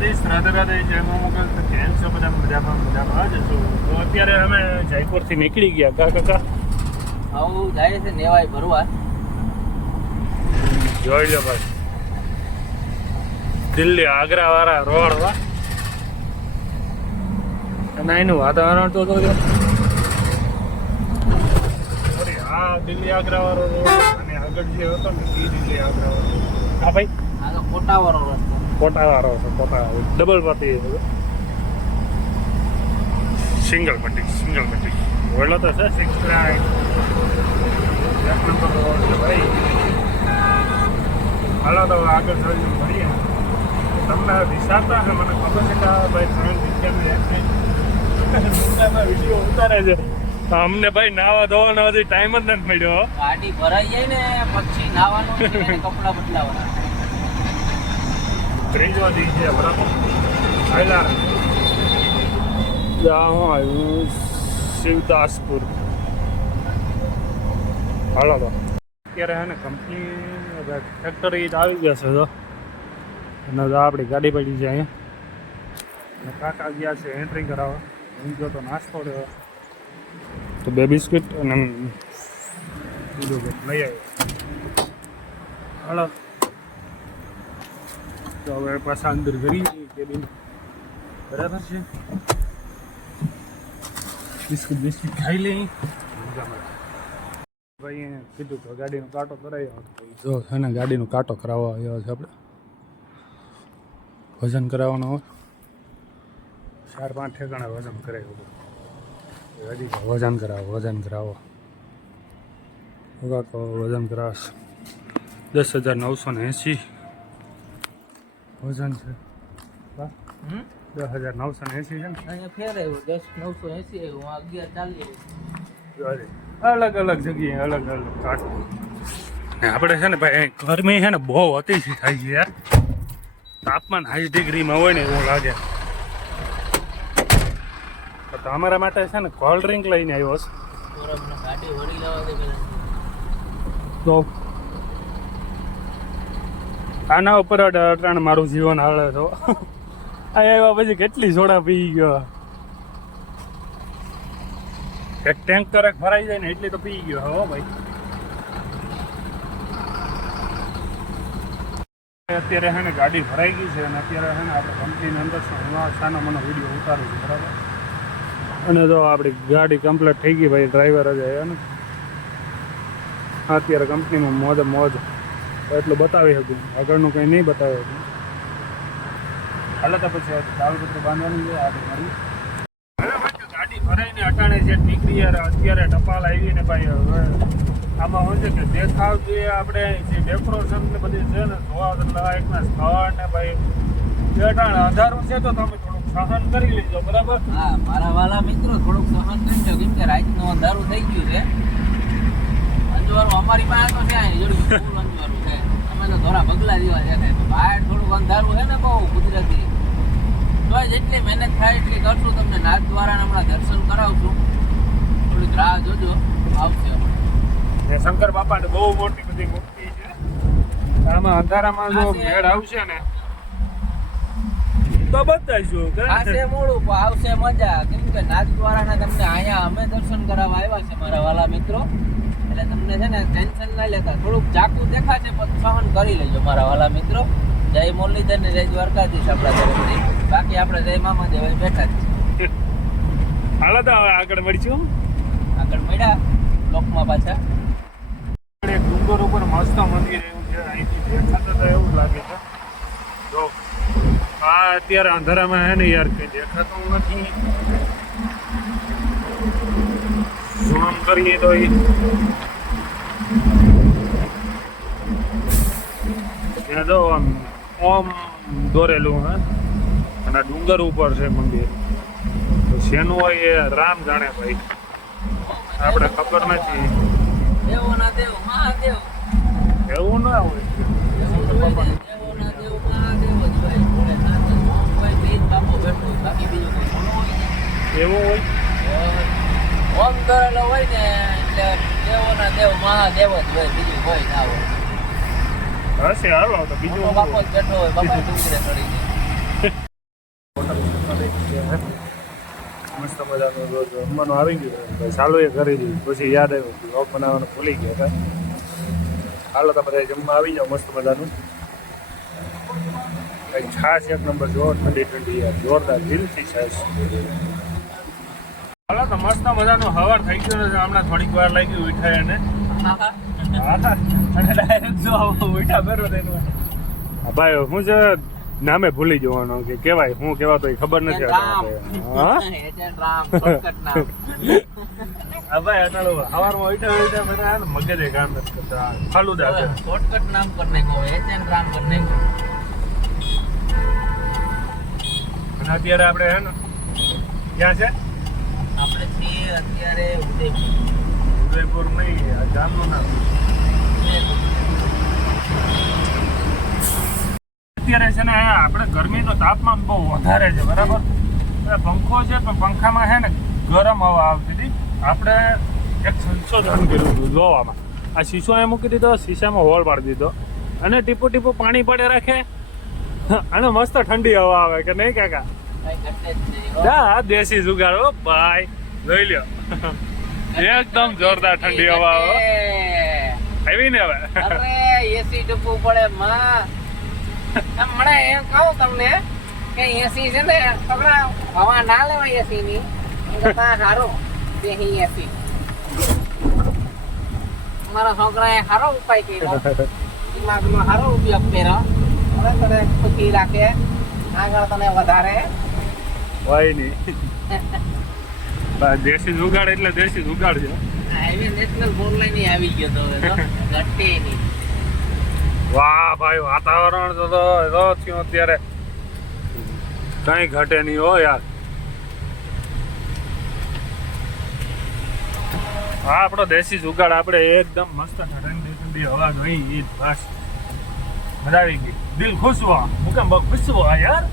દ્વારકાધીશ, રાધે રાધે, જય મા મોગલ. તો કેમ છો બધા? મજામાં જશો. તો અત્યારે અમે જયપુરથી નીકળી ગયા કાકા. આવું જાય છે નેવાય ભરવા. જોઈ લો ભાઈ, દિલ્હી આગ્રા વાળા રોડ વા. અને એનું વાતાવરણ તો આ દિલ્હી આગ્રા વાળો રોડ અને આગળ જે હતો ને એ દિલ્હી આગ્રા વાળો. હા ભાઈ, આ તો કોટાવાળો રસ્તો. કોટાવાળો છે, કોટા ડબલ પટ્ટી, સિંગલ પટ્ટી વડલો તો છે 6 લાઈન એક નંબર રોડ છે ભાઈ. હાલો તો આગળ જોઈને મળીએ. તમને વિચારતા છે, મને ખબર છે કે ભાઈ 3 વીડિયો વિડીયો ઉતારે છે. અમને ભાઈ નાવા ધોવાનો હજી ટાઈમ જ નથી મળ્યો. ગાડી ભરાઈ જાય ને પછી નાવાનું છે ને કપડાં બદલાવાના. ત્રીજો દી છે બરાબર. આયલા હું આવ્યું શિવદાસપુર. હાલો તો અત્યારે હે ને કંપની ફેક્ટરી આવી ગયા છે તો અને આપણી ગાડી પડી છે અહીંયા. અને કાકા ગયા છે એન્ટ્રી કરાવવા. હું ગયો તો નાસ્તો લેવા, તો 2 બિસ્કિટ અને બીજું કંઈક લઈ આવ્યો. હાલો તો હવે પાછા અંદર કરી કેબિન બરાબર છે. બિસ્કિટ ખાઈ લઈ. ભાઈ કીધું કે ગાડીનો કાંટો કરાવી આવ્યો. જો છે ને ગાડીનો કાંટો કરાવવા આવ્યો છે આપણે. વજન કરાવવાનો હોય 4-5 ઠેકાણા વજન કરાવ્યું. હજી વજન કરાવો તો વજન કરાવશે 10,980 વજન છે. 10,980 છે ને અહીંયા ફેરાયું 10,980 આવ્યું. 11,40 અલગ અલગ જગ્યાએ અલગ કાંટો. ને આપણે છે ને ભાઈ ગરમી છે ને બહુ અતિશય થાય છે યાર. તાપમાન 80 ડિગ્રીમાં હોય ને એવું લાગે. તો અમારા માટે છે ને કોલ્ડ ડ્રિંક લઈને આવ્યો છે. ગાડી વળી લાવવા દે પેલા. તો આના ઉપર અટાણ મારું જીવન હાલે તો આ આવ્યા પછી કેટલી સોડા પી ગયો. એક ટેન્કર ભરાઈ જાય ને એટલી તો પી ગયો હો ભાઈ. અત્યારે છે ને ગાડી ભરાઈ ગઈ છે અને અત્યારે છે ને આપણે કંપનીની અંદર સાનો મને વિડીયો ઉતારું છું બરાબર. અને જો આપણી ગાડી કમ્પ્લીટ થઈ ગઈ ભાઈ. ડ્રાઈવર જ આવ્યો ને અત્યારે કંપનીમાં મોજ એટલું બતાવી શકું, આગળનું કંઈ નહીં બતાવી શકું. હાલે તો પછી કાગળપત્ર બાંધવાનું છે આપણે મળી. ગાડી ભરાઈને અટાણે જે નીકળી યાર. અત્યારે ટપાલ આવી ને ભાઈ. હવે આમાં હોય છે કે દેખાવ જોઈએ આપણે જે ડેકોરેશન ને બધી છે ને જોવા લાયકના સ્થળ ને ભાઈ જે અટાણે અંધારું છે તો તમે થોડુંક સહન કરી લેજો બરાબર. હા મારા વાલા મિત્રો થોડુંક સહન કરજો, કેમ કે રાતનું અંધારું થઈ ગયું છે. અંજવારું અમારી પાસે તો છે જોડું ફૂલ અંજવારું છે. અમે તો થોડા બગલા જેવા છે. બહાર થોડુંક અંધારું છે ને બહુ કુદરતી. તો જેટલી મહેનત થાય એટલી કરશું. તમને નાથ દ્વારા હમણાં દર્શન કરાવશું. થોડીક રાહ જોજો, આવશે ને શંકર બાપાને બહુ મોટી બધી મૂર્તિ છે. આમાં અંધારામાં જો મેળ આવશે ને તો બતાવીશું. આવશે મોડું પણ આવશે મજા. કેમ કે નાથ દ્વારાના તમને અહીંયા અમે દર્શન કરાવવા આવ્યા છે મારા વાલા મિત્રો. એટલે તમને છે ને ટેન્શન ના લેતા. થોડુંક ઝાકું દેખાશે પણ સહન કરી લેજો મારા વાલા મિત્રો. જય મુરલીધર ને જય દ્વારકાધીશ આપણા તરફથી. બાકી આપણે જય મામાદેવ બેઠા જ. હાલો તો હવે આગળ મળીશું. આગળ મળ્યા લોકમાં પાછા. એક ડુંગર ઉપર મસ્ત મંદિર એવું છે. અહીંથી દેખાતું તો એવું લાગે છે. જો આ અત્યારે અંધારામાં હે ને યાર કંઈ દેખાતું નથી. ઝૂમ કરીએ તો ત્યાં જો ઓમ દોરેલું હે અને ડુંગર ઉપર છે મંદિર. તો શેનું હોય એ રામ જાણે ભાઈ, આપણે ખબર નથી. દેવોના દેવ મહાદેવ એવું ના હોય. દેવોના દેવ મહાદેવ જ ભાઈ. ભોળેનાથ જ હોય. બીજ બાપો બેઠો હોય. બાકી બીજું કોઈ ન હોય. એવું હોય. ઓમ કરેલો હોય ને એટલે દેવોના દેવ મહાદેવ જ હોય. બીજું કોઈ ના હોય. હશે હાલો તો બીજું બાપો જ બેઠો હોય. બાપા ડુંગરે ચડી જાય. મજાનું રોજ જમવાનું આવી ગયું ભાઈ ચાલુ એ કરી દીધું પછી યાદ આવ્યું બ્લોગ બનાવવાનું ભૂલી ગયા હતા. હાલો તમે બધા જમવા આવી જાઓ મસ્ત મજાનું. કંઈ છાશ એક નંબર જો ઠંડી ઠંડી યાર જોરદાર દિલથી છાશ. હાલો તો મસ્ત મજાનું હવાર થઈ ગયું છે હમણાં થોડીક વાર લાગી ઉઠાય અને ડાયરેક્ટ જો ઉઠા કરો તેનું ભાઈ હું છે નામે ભૂલી જવાનું કે કેવાય હું કેવાતો એ ખબર નથી રામ હા એજન્ટ રામ શોર્ટકટ નામ ભાઈ અટાળો હવારમાં ઉઠ્યા બધા મગજે કામ નથી કરતા ફાલુદા છે શોર્ટકટ નામ પર નાખ્યો એજન્ટ રામ પર નાખ્યો. અને અત્યારે આપણે હે ને ક્યાં છે આપણે છીએ અત્યારે ઉદયપુર નહીં આ ગામનું નામ અત્યારે છે ને આપણે ગરમીનું તાપમાન બહુ વધારે છે બરાબર. પંખો છે પણ પંખામાં છે ને ગરમ હવા આવતી હતી. આપણે એક સંશોધન કર્યું હતું જોવામાં. આ શીશો એ મૂકી દીધો શીશામાં હોલ પાડી દીધો અને ટીપું ટીપું પાણી પડે રાખે અને મસ્ત ઠંડી હવા આવે કે નહીં કાકા? હા દેશી જુગાડો ભાઈ જોઈ લ્યો એકદમ જોરદાર ઠંડી હવા આવે આવી ને હવે અરે એસી ટપુ પડે માં મને એમ કહું તમને કે એસી છે ને છોકરા હવા ના લેવાય એસી ની કરતા સારો દેહી એસી. મારા છોકરાએ સારો ઉપાય કર્યો દિમાગનો સારો ઉપયોગ કર્યો હવે તને ખુશી રાખે આગળ તને વધારે હોય નહીં. દેશી જુગાડ એટલે દેશી જુગાડ છે. હાઈવે નેશનલ ફોર લાઈન આવી ગયો તો હવે તો ઘટે નહીં. વાહ ભાઈ વાતાવરણ તો થયું અત્યારે કઈ ઘટે નહીં હો યાર. હા આપણો દેશી જુગાડ આપણે એકદમ મસ્ત ઠંડી ઠંડી હવા જોઈ ઈ બસ મજા આવી ગઈ દિલ ખુશ હુઆ હું કેમ બહુ ખુશ હુઆ યાર.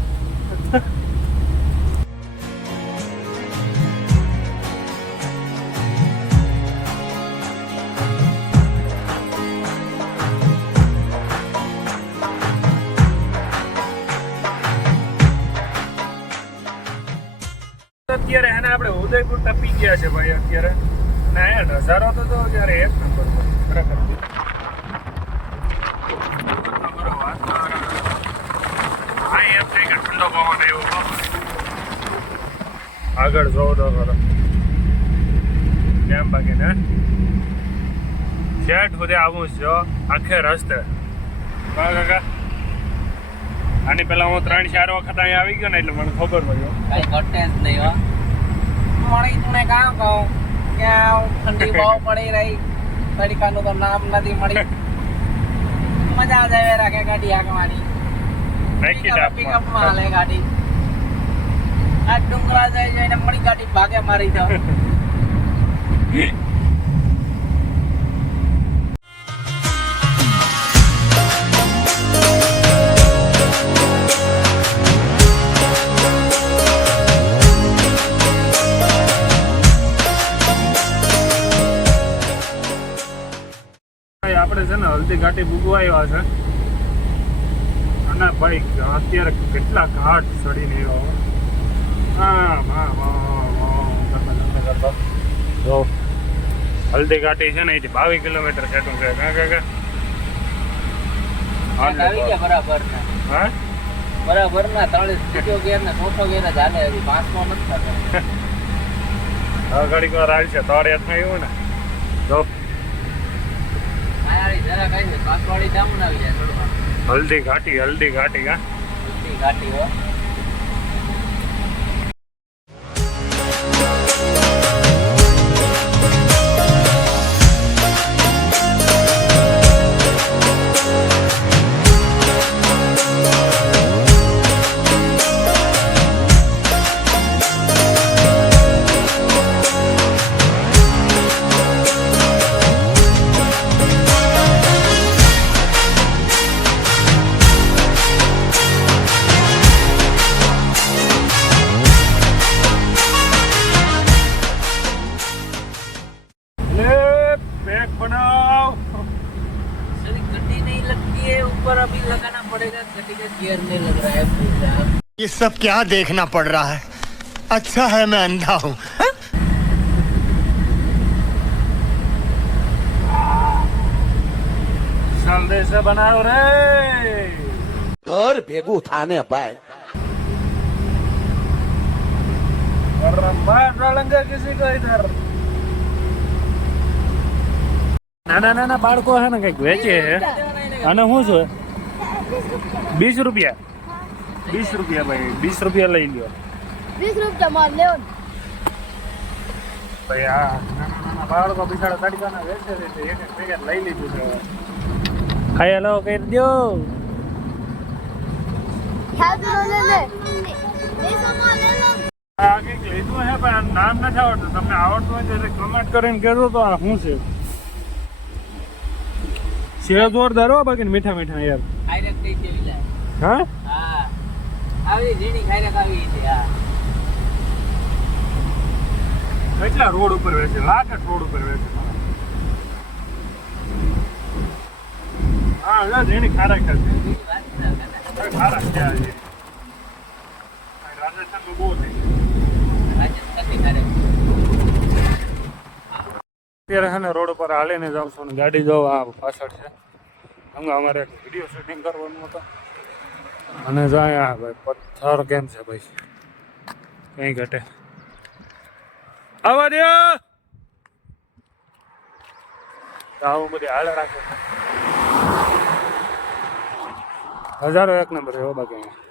અત્યારે એને આપણે ઉદયપુર ટપી ગયા છે ભાઈ અત્યારે અને અહીંયા નજારો તો ત્યારે એક નંબર ખરેખર એમ થાય કે ઠંડો પવન એવો આગળ જોવો તો ખરો કેમ બાકી ને શેઠ સુધી આવું છે આખે રસ્તે કાકા. આની પેલા હું 3-4 વખત અહીંયા આવી ગયો ને એટલે મને ખબર પડ્યો કઈ ઘટે જ નહીં હો. મળી તું કામ કહું ક્યાં ઠંડી બહુ પડી રહી તડકાનું તો નામ નથી મળી. મજા જ આવે રાખે ગાડી હાંકવાની પિકઅપમાં હાલે ગાડી. આ ડુંગરા જાય જઈને મળી ગાડી ભાગે મારી જાવ. આપણે છે ને હલ્દી ઘાટી ભૂગવા આવ્યા છે અને ભાઈ અત્યારે કેટલા ઘાટ ચડીને આવ્યો. જો હલ્દી ઘાટી છે ને અહીંથી 22 કિલોમીટર સેટું છે આવી ગયા બરાબર ના હા બરાબર ના 3 ગેર ને 4 ગેર જ હાલે હજી 5 નથી થતો. હવે ઘડીક વાર આવી છે તારે હાથમાં આવ્યું ને જો જરા કઈ છે કાસવાડી જામુન આવી જાય થોડું હલ્દી ઘાટી હા ઘાટી હો. ऊपर अभी लगाना पड़ेगा, गड्डी का गियर नहीं लग रहा है। ये सब क्या देखना पड़ रहा है। अच्छा है मैं अंधा हूँ जल्दी से बनाओ रे घर भेगू थाने पाए और मार डालेंगे किसी को इधर નાના નાના બાળકો છે ને કઈક વેચે છે અને શું છે 20 રૂપિયા 20 રૂપિયા ભાઈ 20 રૂપિયા લઈ લ્યો 20 રૂપિયા માર લેવો ને. ભાઈ આ નાના નાના બાળકો બિચારા તડકાના વેચે છે તો એક એક પેકેટ લઈ લીધું છે ખાઈ લો કરી દો ખાધું લે લે 20 માં લે લો. આ કંઈક લીધું છે પણ આ નામ નથી આવડતું તમને આવડતું હોય તો કમેન્ટ કરીને કહેજો તો આ શું છે સેવ જોરદાર હો બાકી મીઠા મીઠા યાર ખાયરેક થઈ જેવી લાગે. હા હા આવી ઝીણી ખાયરેક આવી છે. હા કેટલા રોડ ઉપર વેચે લાગે રોડ ઉપર વેચે હા લે જેની ખારા કરશે એવી વાત ના કરે. ખારા છે આ જે. આ રાજસ્થાનમાં બહુ થઈ ગયું. રાજસ્થાનની ખાયરેક. અત્યારે છે ને રોડ ઉપર હાલીને જાઉં છું ને ગાડી જો આ પાછળ છે હમણાં અમારે એક વિડીયો શૂટિંગ કરવાનું હતું અને જાય આ ભાઈ પથ્થર કેમ છે ભાઈ કઈ ઘટે આવા દે આવું બધી હાલ રાખે છે હજારો એક નંબર એવો બાકી અહીંયા